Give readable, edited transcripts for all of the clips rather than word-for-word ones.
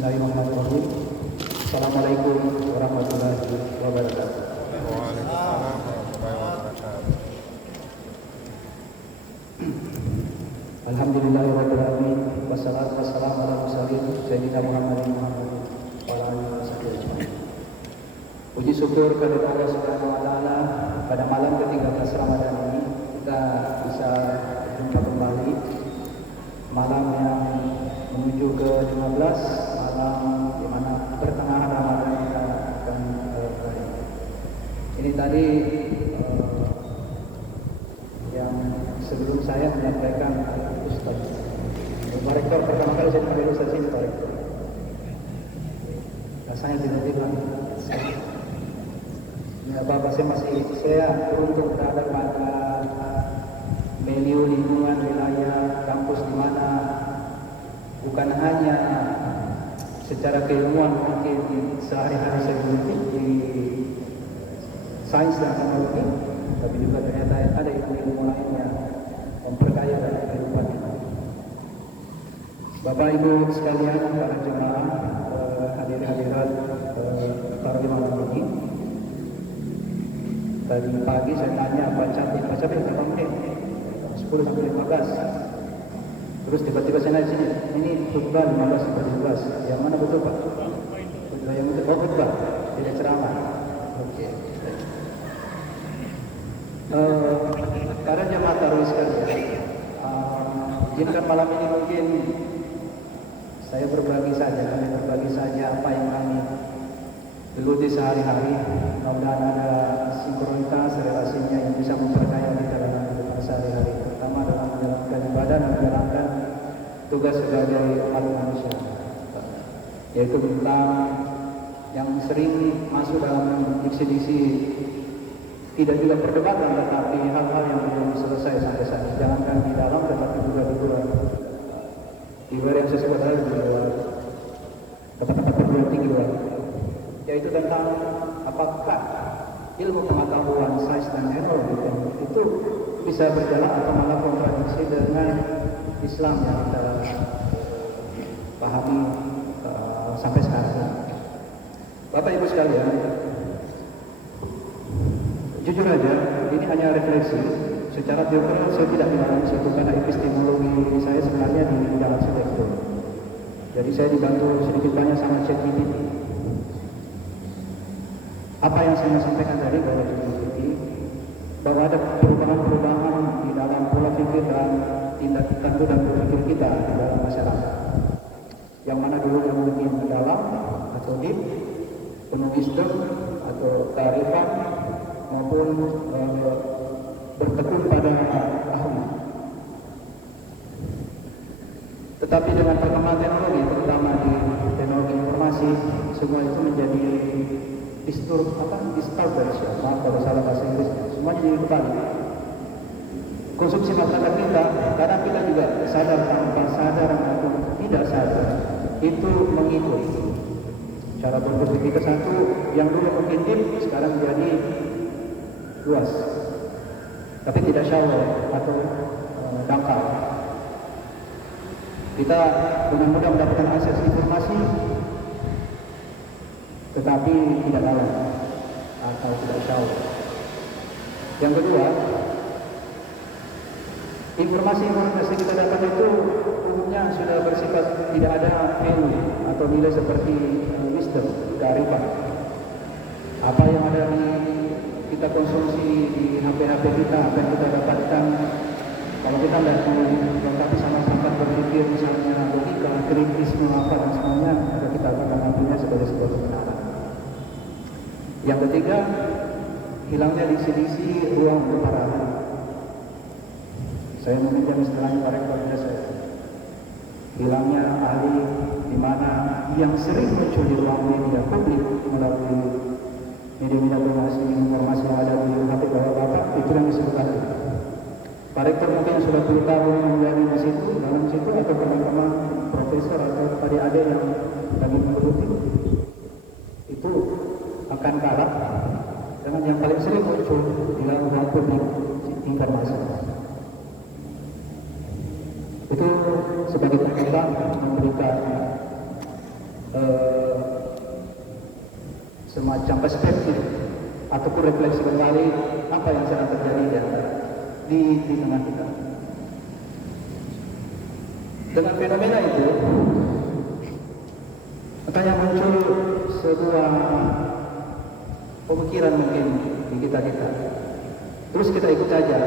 Bismillahirrahmanirrahim. Assalamualaikum warahmatullahi wabarakatuh. Waalaikumsalam warahmatullahi wabarakatuh. Alhamdulillahirabbil alamin wassalatu wassalamu ala mursalin sayyidina Muhammadin wa ala alihi wasallam. Puji syukur kepada Allah Subhanahu wa taala, pada malam ke-13 Ramadan ini kita bisa berjumpa kembali. Malam yang menuju ke-15, malam di mana pertengahan Ramadan kita akan berakhir. Ini tadi yang sebelum saya menyampaikan Ustaz Pak Rektor, pertama kali saya panggil Ustaz ini Pak Rektor. Rasanya tiba-tiba ini apa-apa saya beruntung berada pada venue lingkungan wilayah kampus di mana bukan hanya secara keilmuan mungkin sehari-hari saya mengikuti di sains dan teknologi, tapi juga ternyata ada ilmu-ilmu lainnya memperkaya dalam kehidupan kita. Bapak Ibu sekalian, para jemaah, hadirin-hadirat tarawih malam ini. Tadi pagi saya tanya baca berapa menit? 10 sampai 15. Terus tiba-tiba saya naik sini, ini khutbah 15 sampai 17. Yang mana betul Pak? Khutbah yang betul. Oh khutbah, tidak ceramah. Oke. Para jemaah tarawih sekalian, izinkan malam ini mungkin saya berbagi saja apa yang kami geluti sehari-hari. Mudah-mudahan ada sinkronitas relasinya yang bisa memperkaya kita dalam kehidupan sehari-hari, terutama dalam menjalankan ibadah dan menjalankan tugas sebagai umat manusia, yaitu tentang yang sering masuk dalam diksi-diksi tidak juga perdebatan, tetapi hal-hal yang belum selesai sampai saat ini. Jangankan di dalam, tetapi juga di luar. Di luar yang saya sebut tadi, di luar tempat-tempat perguruan tinggi, yaitu tentang apakah ilmu pengetahuan sains dan teknologi itu bisa berjalan atau malah kontradiksi dengan Islam yang kita pahami sampai sekarang. Bapak Ibu sekalian, jujur aja, ini hanya refleksi. Secara teori saya tidak mengalami situ karena epistemologi saya sebenarnya di dalam situ. Jadi saya dibantu sedikit banyak sama ChatGPT. Apa yang saya sampaikan tadi bahwa ChatGPT, bahwa ada perubahan-perubahan di dalam pola pikir dan tindak tanduk dan berpikir kita di dalam masyarakat. Yang mana dulu yang mungkin mendalam atau deep, penuh wisdom atau kearifan, maupun bertekun pada ahli. Tetapi dengan perkembangan teknologi, terutama di teknologi informasi, semua itu menjadi distortion, maaf kalau salah bahasa Inggris, semuanya jadi kebalik. Konsumsi makanan kita, kadang kita juga sadar tanpa sadar maupun tidak sadar, itu mengikut cara berpikir kita satu yang dulu mungkin deep, sekarang menjadi luas, tapi tidak shallow atau dangkal. Kita mudah-mudahan mendapatkan akses informasi, tetapi tidak dalam atau tidak shallow. Yang kedua, informasi kita dapat itu umumnya sudah bersifat tidak ada value atau nilai seperti wisdom, kearifan. Apa yang ada di kita konsumsi di HP kita, apa yang kita dapatkan, kalau kita tidak melengkapi sama sempat berpikir misalnya logika, kritisme apa dan semuanya, maka kita akan mengambilnya sebagai sebuah kebenaran. Yang ketiga, hilangnya diksi-diksi ruang untuk para ahli. Saya meminjam istilahnya Pak Rektor saya. Hilangnya ahli di mana yang sering muncul di ruang media publik melalui media-media informasi yang ada di HP Bapak, itu yang disebut ahli. Pak Rektor mungkin sudah 10 tahun menjadi di situ, dalam situ, atau teman-teman profesor atau adik-adik yang lagi menggeluti, itu akan kalah dengan yang paling sering muncul di dalam ruang publik informasi. Itu sebagai pengetahuan memberikan eh, semacam perspektif ataupun refleksi kembali apa yang sedang terjadi di tengah kita. Dengan fenomena itu, makanya muncul sebuah pemikiran mungkin di kita. Terus kita ikut saja,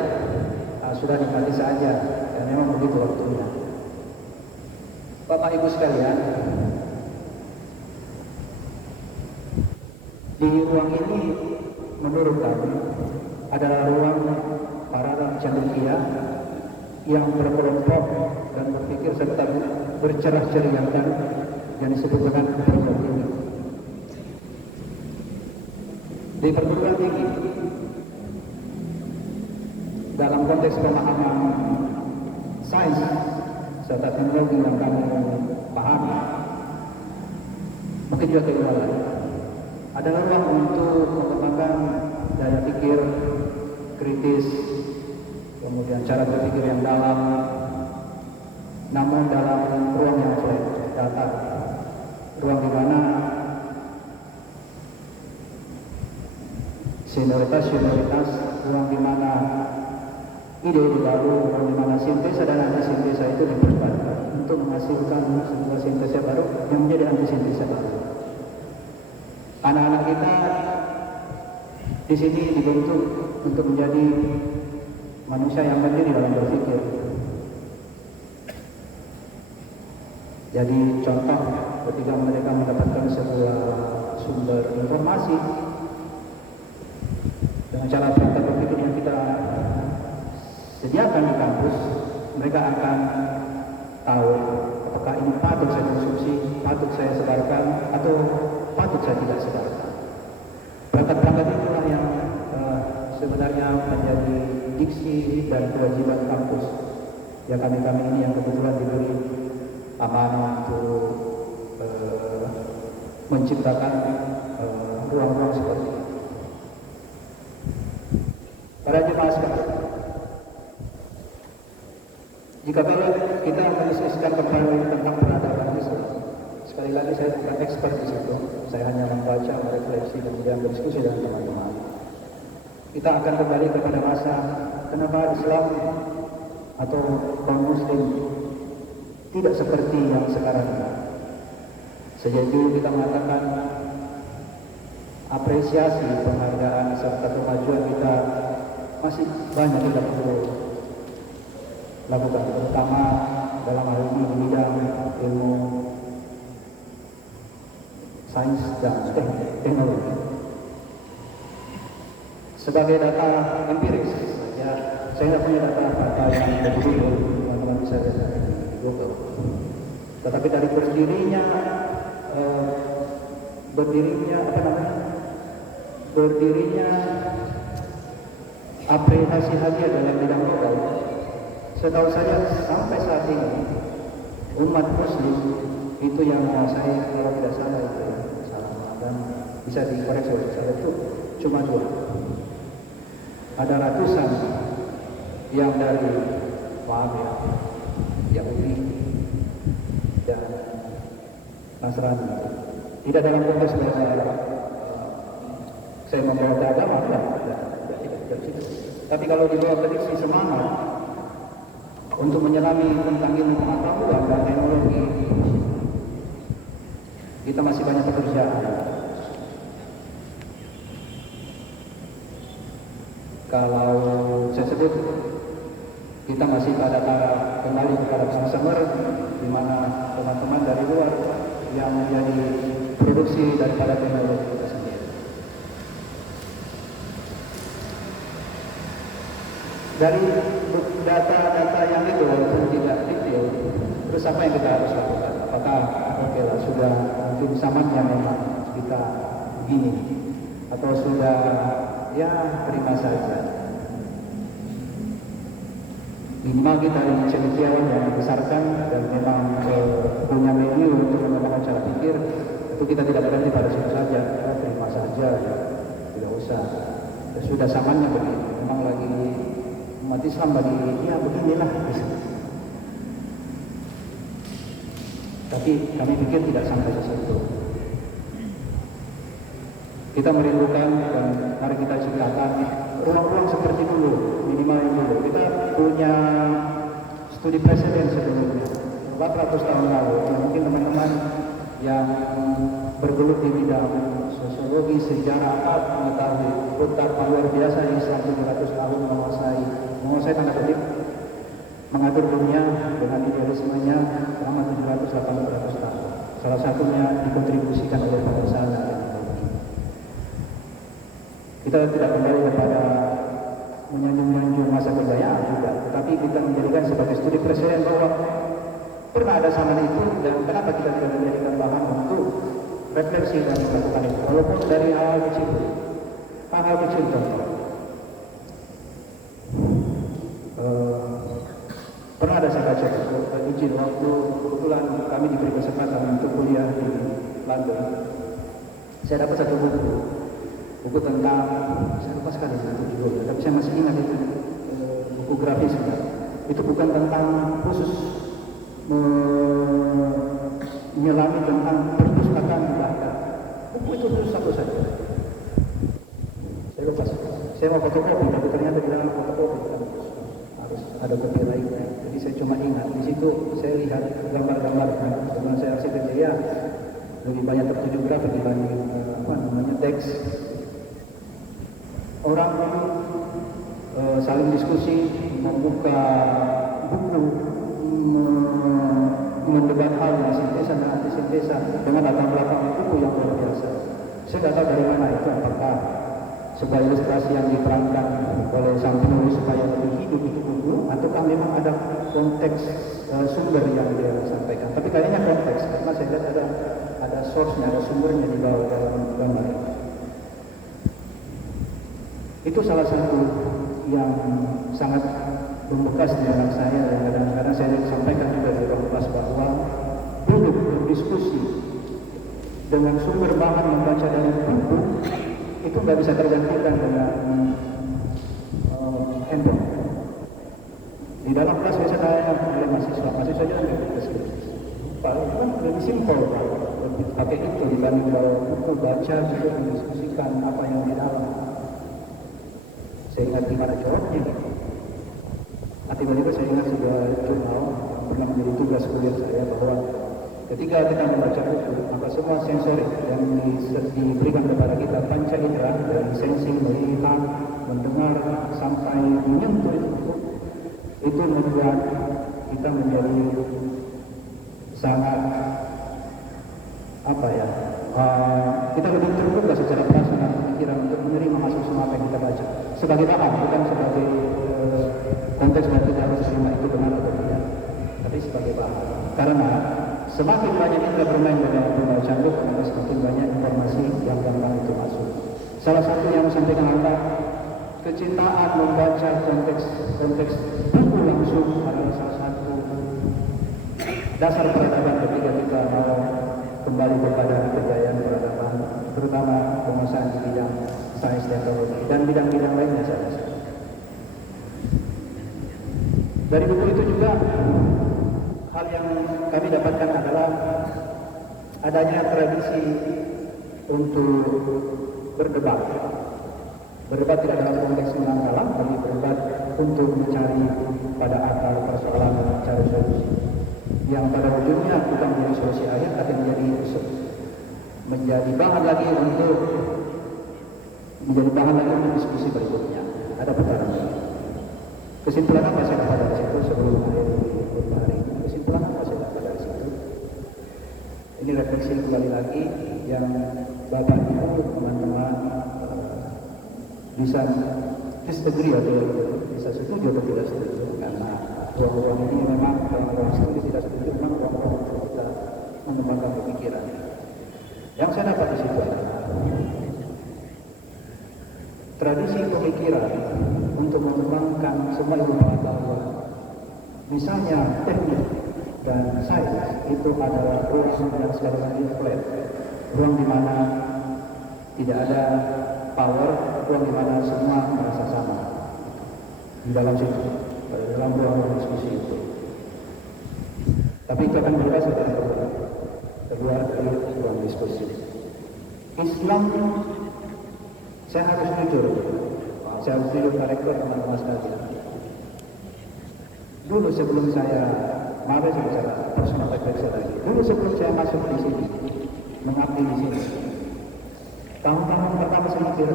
sudah nikmati saja, dan memang begitu waktunya. Bapak Ibu sekalian, di ruang ini menurut kami adalah ruang para cendekia yang berkelompok dan berpikir serta bercerah ceria dan yang disebut dengan perguruan tinggi. Di perguruan tinggi, dalam konteks pemahaman sains serta teknologi yang kami pahami, mungkin juga keilmuan, adalah ruang untuk mengembangkan daya pikir kritis, kemudian cara berpikir yang dalam, namun dalam ruang yang flat, datar, ruang di mana senioritas, ruang di mana ide baru, ruang di mana sintesa dan antisintesa itu diperkuat untuk menghasilkan sebuah sintesa baru yang menjadi antisintesa baru. Anak-anak kita di sini dibentuk untuk menjadi manusia yang mandiri dalam berpikir. Jadi contoh ketika mereka mendapatkan sebuah sumber informasi dengan cara perintah berpikir yang kita sediakan di kampus, mereka akan tahu apakah ini patut saya konsumsi, patut saya sebarkan, atau patut saya tidak sebarkan. Perangkat-perangkat itulah yang sebenarnya menjadi diksi dan kewajiban kampus. Ya kami ini yang kebetulan diberi amanah untuk menciptakan ruang-ruang seperti itu. Para jemaah sekalian, jika kita mendiskusikan kembali tentang peradaban Islam, sekali lagi saya bukan expert di situ, saya hanya membaca, merefleksi, kemudian berdiskusi dengan teman-teman. Kita akan kembali kepada masa kenapa Islam atau kaum Muslim tidak seperti yang sekarang. Sejak dulu kita mengatakan apresiasi, penghargaan serta kemajuan kita masih banyak kita perlu lakukan, terutama dalam hal ini di bidang ilmu sains dan teknologi. Sebagai data empiris, ya saya tidak punya data yang begitu, teman-teman bisa lihat di Google. Tetapi dari berdirinya apresiasi hadiah dalam bidang global, setahu saya sampai saat ini umat Muslim itu yang menguasai, kalau tidak salah itu dan bisa dikoreksi oleh saya, itu cuma 2. Ada ratusan yang dari Yahudi dan Nasrani. Tidak dalam konteks saya membawa agama, tapi kalau di bawah prediksi semangat untuk menyelami tentang ilmu pengetahuan dan teknologi, kita masih banyak pekerjaan. Kalau saya sebut, kita masih pada taraf kembali kepada consumer, di mana teman-teman dari luar yang menjadi produksi daripada teknologi kita sendiri. Dari data-data yang itu walaupun tidak detail, terus apa yang kita harus lakukan? Apakah oke lah, sudah mungkin zamannya memang kita begini, atau sudah ya terima saja? Minimal kita ini cendekiawan yang dibesarkan dan memang punya menu untuk mengembangkan cara pikir, itu kita tidak berhenti pada situ saja, ya, terima saja, ya, tidak usah. Ya, sudah zamannya begini, memang lagi umat Islam bagi ya beginilah. Tapi kami pikir tidak sampai ke situ. Kita merindukan dan mari kita ciptakan ruang-ruang seperti dulu, minimal yang dulu. Kita punya studi presiden sebelumnya, 400 tahun lalu. Mungkin teman-teman yang bergelut di bidang sosiologi, sejarah, mengetahui betapa luar biasa Islam 700 tahun menguasai tanda kutip, mengatur dunia dengan idealismenya selama 700-800 tahun. Salah satunya dikontribusikan oleh pengusaha dan teknologi. Kita tidak kembali kepada menyanjung-nyanjung masa kejayaan juga, tetapi kita menjadikan sebagai studi presiden bahwa pernah ada zaman itu dan kenapa kita tidak menjadikan bahan untuk refleksi dan melakukan itu, walaupun dari hal kecil contoh. Pernah ada saya baca izin waktu kebetulan kami diberi kesempatan untuk kuliah di London. Saya dapat satu buku tentang, saya lupa sekali itu judulnya, tapi saya masih ingat itu buku grafis. Itu bukan tentang khusus menyelami tentang perpustakaan di Baghdad. Buku itu khusus satu saja. Saya lupa. Saya mau fotokopi, tapi ternyata di dalam fotokopi harus ada kopi lainnya. Jadi saya cuma ingat di situ saya lihat gambar-gambar teman saya arsitek ya lebih banyak tertuju grafik dibanding teks. Orang saling diskusi, membuka buku, mendebat hal yang sintesa dan antisintesa dengan latar belakang buku yang luar biasa. Saya tidak tahu dari mana itu, apakah sebuah ilustrasi yang diperankan oleh sang penulis supaya lebih hidup itu buku, ataukah memang ada konteks sumber yang dia sampaikan. Tapi kayaknya konteks, karena saya lihat ada source-nya, ada sumbernya di bawah dalam gambar ini. Itu salah satu yang sangat membekas di dalam saya, dan kadang-kadang saya sampaikan juga di ruang kelas bahwa duduk berdiskusi dengan sumber bahan membaca dari buku itu nggak bisa tergantikan dengan handphone. Di dalam kelas biasa saya oleh mahasiswa juga nggak berdiskusi. Paling kan lebih simpel, lebih pakai itu dibanding kalau buku baca juga mendiskusikan apa yang di dalam. Saya ingat gimana jawabnya. Tiba-tiba saya ingat sebuah jurnal yang pernah menjadi tugas kuliah saya bahwa ketika kita membaca buku, maka semua sensorik yang diberikan kepada kita, panca indera dari sensing, melihat, mendengar sampai menyentuh itu membuat kita menjadi sangat kita lebih terbuka secara perasaan dan pikiran untuk menerima masuk semua apa yang kita baca sebagai bahan, bukan sebagai konteks yang kita harus terima itu benar atau tidak, tapi sebagai bahan. Karena semakin banyak kita bermain dengan pembacaan buku, maka semakin banyak informasi yang gampang itu masuk. Salah satu yang sampaikan adalah kecintaan membaca konteks buku langsung adalah salah satu dasar peradaban ketika kita mau kembali kepada kejayaan peradaban, terutama penguasaan di bidang sains teknologi dan bidang-bidang lainnya saya rasa. Dari buku itu juga hal yang kami dapatkan adalah adanya tradisi untuk berdebat. Berdebat tidak dalam konteks menang kalah, tapi berdebat untuk mencari pada akar persoalan dan mencari solusi. Yang pada ujungnya bukan menjadi solusi akhir, tapi menjadi bahan lagi untuk diskusi berikutnya. Ada putaran lagi. Kesimpulan apa saya dapat dari situ sebelum hari ini? Kesimpulan apa saya dapat dari situ? Ini refleksi kembali lagi yang Bapak Ibu, teman-teman bisa disagree atau bisa setuju atau tidak setuju, karena ruang-ruang ini memang ruang studi tidak setuju, memang ruang-ruang untuk kita mengembangkan pemikiran. Yang saya dapat di situ adalah tradisi pemikiran untuk mengembangkan semua ilmu pengetahuan, misalnya teknik dan sains, itu adalah ruang yang sekalian flat, ruang di mana tidak ada power, ruang di mana semua merasa sama di dalam situ, dalam ruang diskusi itu. Tapi itu akan berbahasa dengan kedua ruang diskusi. Islam, saya harus jujur karakter teman-teman sekalian. Dulu sebelum saya, mari saya bicara personal refleksi lagi. Dulu sebelum saya masuk di sini, mengabdi di sini, tahun-tahun pertama saya mikir,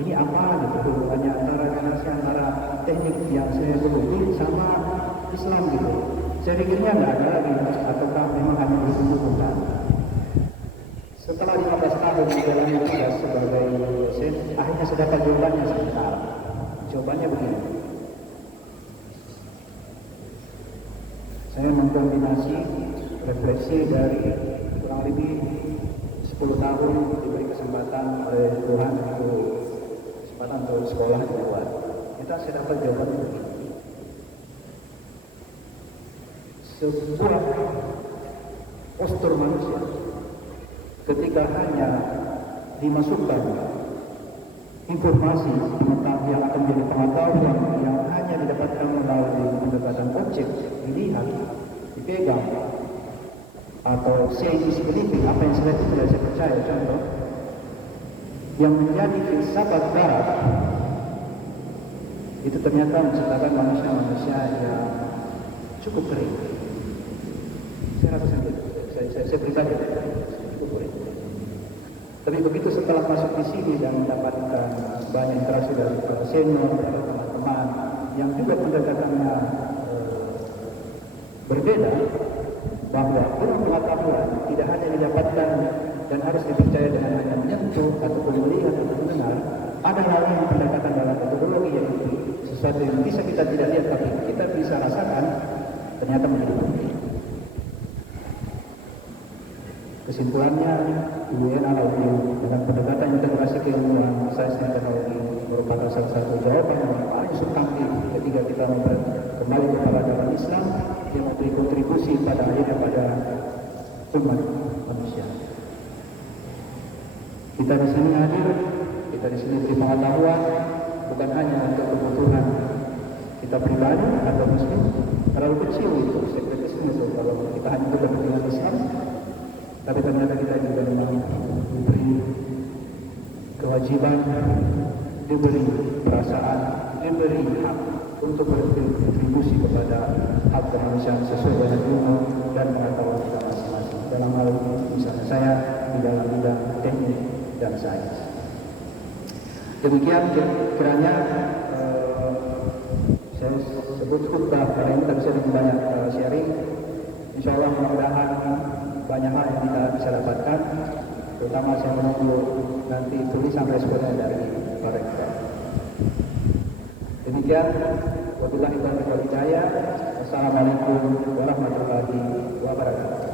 ini apa gitu hubungannya antara teknik yang saya pelajari sama Islam gitu. Saya pikirnya nggak ada lagi, ataukah memang hanya dihubungkan. Setelah 15 tahun menjalani tugas sebagai dosen, akhirnya saya dapat jawabannya sebentar. Jawabannya begini. Saya mengkombinasi refleksi dari kurang lebih 10 tahun diberi kesempatan oleh Tuhan untuk kesempatan untuk sekolah di luar. Saya dapat jawaban begini. Sebuah postur manusia ketika hanya dimasukkan informasi tentang yang akan menjadi pengetahuan yang hanya didapatkan melalui pendekatan objek, dilihat, dipegang, atau say is believing, apa yang sudah tidak saya percaya, contoh yang menjadi filsafat barat itu ternyata menciptakan manusia-manusia yang cukup kering. Saya rasa saya pribadi cukup kering. Tapi begitu setelah masuk di sini dan mendapatkan banyak interaksi dari para senior, dari teman-teman yang juga pendekatannya berbeda, bahwa ilmu pengetahuan tidak hanya didapatkan dan harus dipercaya dengan hanya menyentuh ataupun melihat atau mendengar, ada lagi pendekatan dalam metodologi yang sesuatu yang bisa kita tidak lihat tapi kita bisa rasakan ternyata menjadi penting. Kesimpulannya, UIN dengan pendekatan integrasi keilmuan sains dan teknologi merupakan salah satu jawaban yang paling substantif ketika kita kembali kepada dalam Islam yang memberi kontribusi pada akhirnya pada umat manusia. Kita di sini hadir, kita di sini beri pengetahuan bukan hanya untuk kebutuhan kita pribadi atau muslim, terlalu kecil itu sekretisme itu kalau kita hanya untuk kepentingan Islam. Tapi ternyata kita juga memang diberi kewajiban, diberi perasaan, diberi hak untuk berkontribusi kepada hak kemanusiaan sesuai dengan ilmu dan pengetahuan kita masing-masing. Dalam hal ini, misalnya saya di dalam bidang teknik dan sains. Demikian kiranya saya sebut khutbah karena ini tadi saya banyak sharing. Insya Allah mudah-mudahan banyak hal yang kita bisa dapatkan, terutama saya menunggu nanti tulisan responnya dari Pak Rektor. Demikian, wabillahi taufiq wal hidayah. Wassalamualaikum warahmatullahi wabarakatuh.